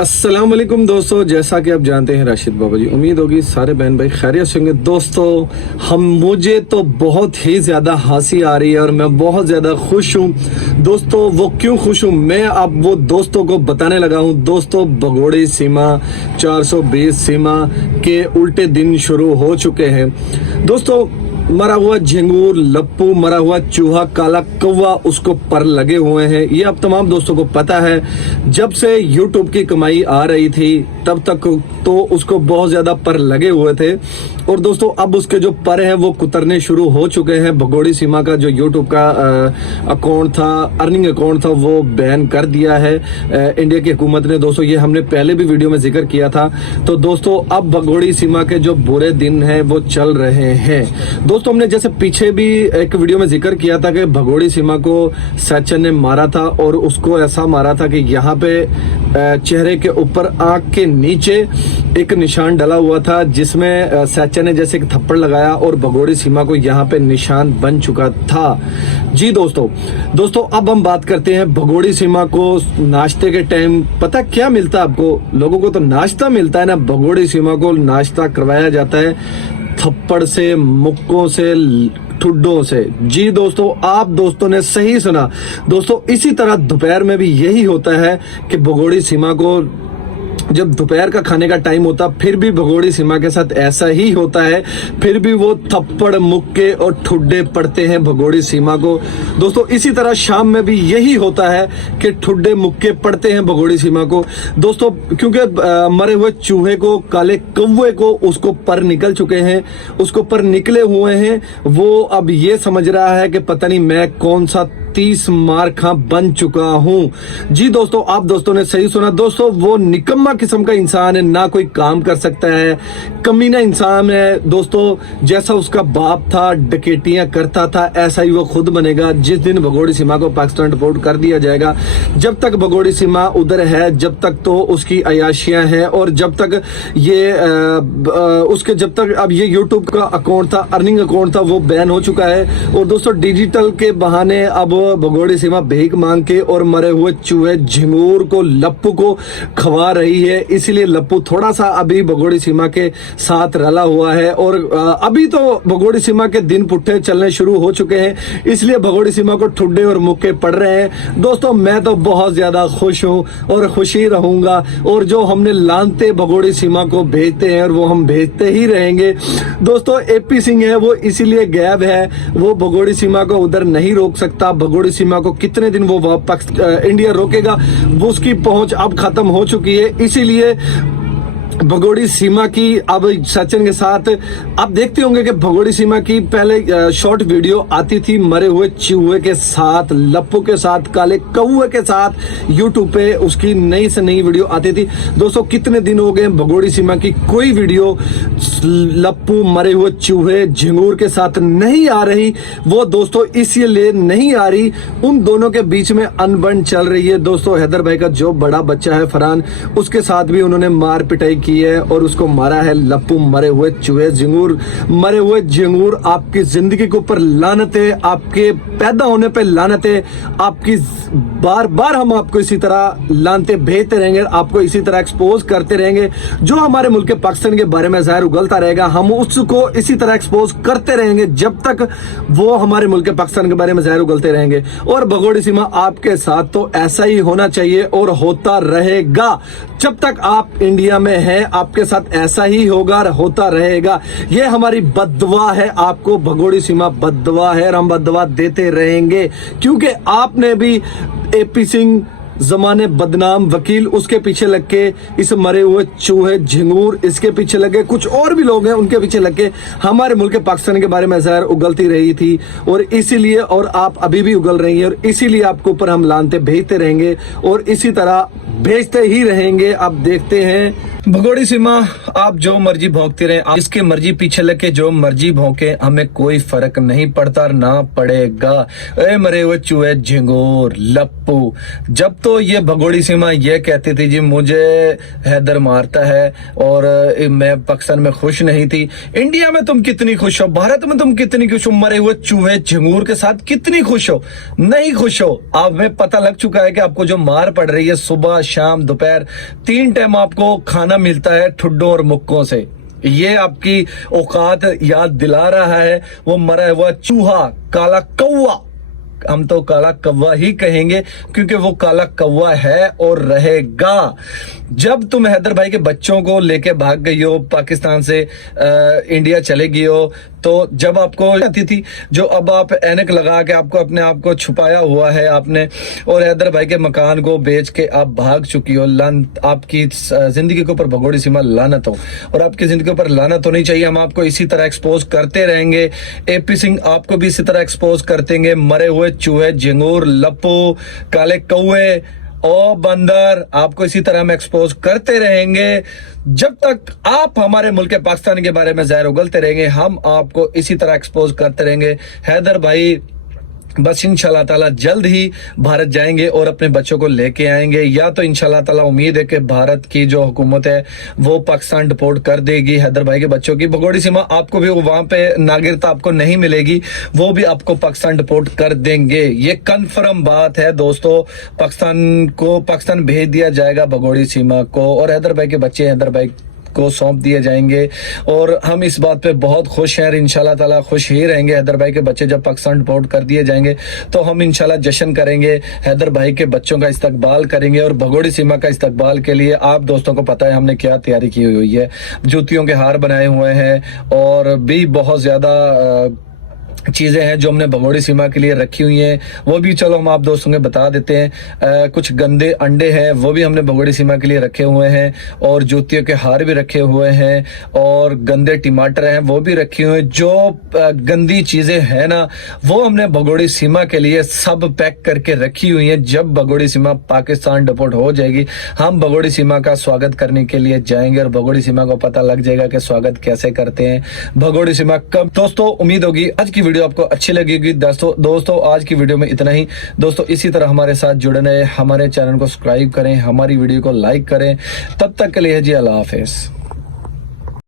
अस्सलाम वालेकुम दोस्तों, जैसा कि आप जानते हैं राशिद बाबा जी, उम्मीद होगी सारे बहन भाई खैरियत से होंगे। दोस्तों मुझे तो बहुत ही ज़्यादा हंसी आ रही है और मैं बहुत ज़्यादा खुश हूँ। दोस्तों वो क्यों खुश हूँ मैं अब वो दोस्तों को बताने लगा हूँ। दोस्तों भगोड़ी सीमा 420 सीमा के उल्टे दिन शुरू हो चुके हैं। दोस्तों मरा हुआ झिंगूर, लप्पू, मरा हुआ चूहा, काला कौवा उसको पर लगे हुए हैं। ये अब तमाम दोस्तों को पता है। जब से यूट्यूब की कमाई आ रही थी तब तक तो उसको बहुत ज्यादा पर लगे हुए थे और दोस्तों अब उसके जो पर हैं वो कुतरने शुरू हो चुके हैं। भगोड़ी सीमा का जो यूट्यूब का अकाउंट था, अर्निंग अकाउंट था, वो बैन कर दिया है इंडिया की हुकूमत ने। दोस्तों ये हमने पहले भी वीडियो में जिक्र किया था। तो दोस्तों अब भगोड़ी सीमा के जो बुरे दिन हैं वो चल रहे हैं। दोस्तों हमने जैसे पीछे भी एक वीडियो में जिक्र किया था कि भगोड़ी सीमा को सचिन ने मारा था और उसको ऐसा मारा था कि यहाँ पे चेहरे के ऊपर आंख के नीचे एक निशान डला हुआ था जिसमें सचिन ने जैसे एक थप्पड़ लगाया और भगोड़ी सीमा को यहाँ पे निशान बन चुका था। जी दोस्तों अब हम बात करते हैं भगोड़ी सीमा को नाश्ते के टाइम पता क्या मिलता है आपको लोगों को? तो नाश्ता मिलता है ना। भगोड़ी सीमा को नाश्ता करवाया जाता है थप्पड़ से, मुक्कों से, ठुड्डों से। जी दोस्तों आप दोस्तों ने सही सुना। दोस्तों इसी तरह दोपहर में भी यही होता है कि भगोड़ी सीमा को जब दोपहर का खाने का टाइम होता फिर भी भगोड़ी सीमा के साथ ऐसा ही होता है। फिर भी वो थप्पड़, मुक्के और ठुड्डे पड़ते हैं भगोड़ी सीमा को। दोस्तों इसी तरह शाम में भी यही होता है कि ठुड्डे, मुक्के पड़ते हैं भगोड़ी सीमा को। दोस्तों क्योंकि मरे हुए चूहे को, काले कौवे को उसको पर निकल चुके हैं, उसको पर निकले हुए हैं। वो अब ये समझ रहा है कि पता नहीं मैं कौन सा 30 मार्खा बन चुका हूं। जी दोस्तों आप दोस्तों ने सही सुना। दोस्तों वो निकम्मा किस्म का इंसान है, ना कोई काम कर सकता है, कमीना इंसान है। दोस्तों जैसा उसका बाप था, डकैतियां करता था, ऐसा ही वो खुद बनेगा। जिस दिन भगोड़ी सीमा को पाकिस्तान रिपोर्ट कर दिया जाएगा, जब तक भगोड़ी सीमा उधर है जब तक तो उसकी अयाशियां हैं और जब तक ये उसके जब तक अब ये यूट्यूब का अकाउंट था, अर्निंग अकाउंट था, वो बैन हो चुका है। और दोस्तों डिजिटल के बहाने अब भगोड़ी सीमा भीख मांग के और मरे हुए चूहे, झिंगूर को, लप्पू को खवा रही है। इसीलिए लप्पू थोड़ा सा अभी भगोड़ी सीमा के साथ रला हुआ है और अभी तो भगोड़ी सीमा के दिन पुट्ठे चलने शुरू हो चुके हैं, इसलिए भगोड़ी सीमा को ठुड्डे और मुक्के पड़ रहे हैं। दोस्तों मैं तो बहुत ज्यादा खुश हूं और खुशी रहूंगा। और जो हमने लानते भगोड़ी सीमा को भेजते हैं और वो हम भेजते ही रहेंगे। दोस्तों एपी सिंह है वो इसीलिए गायब है, वो भगोड़ी सीमा को उधर नहीं रोक सकता। भगोड़ी सीमा को कितने दिन वो इंडिया रोकेगा, वो उसकी पहुंच अब खत्म हो चुकी है। इसीलिए भगोड़ी सीमा की अब सचिन के साथ आप देखते होंगे कि भगोड़ी सीमा की पहले शॉर्ट वीडियो आती थी मरे हुए चूहे के साथ, लप्पू के साथ, काले कौवे के साथ। यूट्यूब पे उसकी नई से नई वीडियो आती थी। दोस्तों कितने दिन हो गए भगोड़ी सीमा की कोई वीडियो लप्पू, मरे हुए चूहे, झिंगूर के साथ नहीं आ रही। वो दोस्तों इसलिए नहीं आ रही, उन दोनों के बीच में अनबन चल रही है। दोस्तों हैदर भाई का जो बड़ा बच्चा है फरहान, उसके साथ भी उन्होंने मार पिटाई की है और उसको मारा है। लप्पू, मरे हुए चूहे, झिंगूर, मरे हुए झिंगूर, आपकी जिंदगी के ऊपर लानत है, आपके पैदा होने पे लानत है। आपकी बार बार हम आपको इसी तरह लानते भेजते रहेंगे, आपको इसी तरह एक्सपोज करते रहेंगे। जो हमारे मुल्क पाकिस्तान के बारे में जहर उगलता रहेगा हम उसको इसी तरह एक्सपोज करते रहेंगे जब तक वो हमारे मुल्क पाकिस्तान के बारे में जहर उगलते रहेंगे। और भगोड़ी सीमा आपके साथ तो ऐसा ही होना चाहिए और होता रहेगा। जब तक आप इंडिया में हैं आपके साथ ऐसा ही होगा, होता रहेगा। ये हमारी बद्दुआ है आपको, भगोड़ी सीमा बद्दुआ है और हम बद्दुआ देते रहेंगे क्योंकि आपने भी एपी सिंह जमाने बदनाम वकील, उसके पीछे लग के, इस मरे हुए चूहे, झिंगूर, इसके पीछे लगे, कुछ और भी लोग हैं उनके पीछे लग के हमारे मुल्क पाकिस्तान के बारे में जहर उगलती रही थी। और इसीलिए और आप अभी भी उगल रही हैं और इसीलिए आपके ऊपर हम लानते भेजते रहेंगे और इसी तरह भेजते ही रहेंगे। आप देखते हैं भगोड़ी सीमा आप जो मर्जी भौंकते रहे, आप इसके मर्जी पीछे लग के जो मर्जी भौंके, हमें कोई फर्क नहीं पड़ता ना पड़ेगा। ए मरे हुए चूहे, झिंगोर, लप्पू। जब तो ये भगोड़ी सीमा ये कहती थी जी मुझे हैदर मारता है और मैं पाकिस्तान में खुश नहीं थी। इंडिया में तुम कितनी खुश हो, भारत में तुम कितनी खुश हो, मरे हुए चूहे झिंगूर के साथ कितनी खुश हो? नहीं खुश हो। आप में पता लग चुका है कि आपको जो मार पड़ रही है, सुबह शाम दोपहर 3 टाइम आपको खाना मिलता है ठुड्डों और मुक्कों से। ये आपकी औकात याद दिला रहा है वो मरा हुआ चूहा, काला कौवा। हम तो काला कौवा ही कहेंगे क्योंकि वो काला कौवा है और रहेगा। जब तुम हैदर भाई के बच्चों को लेके भाग गई हो पाकिस्तान से, इंडिया चले गई हो, तो जब आपको आती थी, जो अब आप ऐनक लगा के आपको अपने आप को छुपाया हुआ है आपने, और हैदर भाई के मकान को बेच के आप भाग चुकी हो। आपकी जिंदगी के ऊपर भगोड़ी सीमा लानत हो, और आपकी जिंदगी के ऊपर लानत होनी चाहिए। हम आपको इसी तरह एक्सपोज करते रहेंगे। एपी सिंह आपको भी इसी तरह एक्सपोज करतेंगे। मरे हुए चूहे, झिंगूर, लप्पू, काले कौवे और बंदर, आपको इसी तरह हम एक्सपोज करते रहेंगे। जब तक आप हमारे मुल्क पाकिस्तान के बारे में ज़हर उगलते रहेंगे, हम आपको इसी तरह एक्सपोज करते रहेंगे। हैदर भाई बस इंशाल्लाह ताला जल्द ही भारत जाएंगे और अपने बच्चों को लेके आएंगे, या तो इंशाल्लाह ताला उम्मीद है कि भारत की जो हुकूमत है वो पाकिस्तान डिपोर्ट कर देगी हैदर भाई के बच्चों की। भगोड़ी सीमा आपको भी वहां पे नागरिकता आपको नहीं मिलेगी, वो भी आपको पाकिस्तान डिपोर्ट कर देंगे। ये कन्फर्म बात है दोस्तों। पाकिस्तान भेज दिया जाएगा भगोड़ी सीमा को, और हैदर भाई के बच्चे हैदर भाई को सौंप दिए जाएंगे। और हम इस बात पे बहुत खुश हैं और इंशाल्लाह ताला खुश ही रहेंगे। हैदर भाई के बच्चे जब पाकिस्तान डिपोर्ट कर दिए जाएंगे तो हम इंशाल्लाह जश्न करेंगे, हैदर भाई के बच्चों का इस्तकबाल करेंगे। और भगोड़ी सीमा का इस्तकबाल के लिए आप दोस्तों को पता है हमने क्या तैयारी की हुई है। जूतियों के हार बनाए हुए हैं और भी बहुत ज्यादा चीजें हैं जो हमने भगोड़ी सीमा के लिए रखी हुई हैं, वो भी चलो हम आप दोस्तों को बता देते हैं। कुछ गंदे अंडे हैं वो भी हमने भगोड़ी सीमा के लिए रखे हुए हैं, और जूतियों के हार भी रखे हुए हैं, और गंदे टमाटर हैं वो भी रखे हुए हैं। जो गंदी चीजें हैं ना वो हमने भगोड़ी सीमा के लिए सब पैक करके रखी हुई हैं। जब भगोड़ी सीमा पाकिस्तान डिपोर्ट हो जाएगी, हम भगोड़ी सीमा का स्वागत करने के लिए जाएंगे, और भगोड़ी सीमा को पता लग जाएगा कि स्वागत कैसे करते हैं, भगोड़ी सीमा कब। दोस्तों उम्मीद होगी आज की वीडियो आपको अच्छी लगेगी। दोस्तों आज की वीडियो में इतना ही। दोस्तों इसी तरह हमारे साथ जुड़े रहे, हमारे चैनल को सब्सक्राइब करें, हमारी वीडियो को लाइक करें। तब तक के लिए जी अल्लाह हाफिज।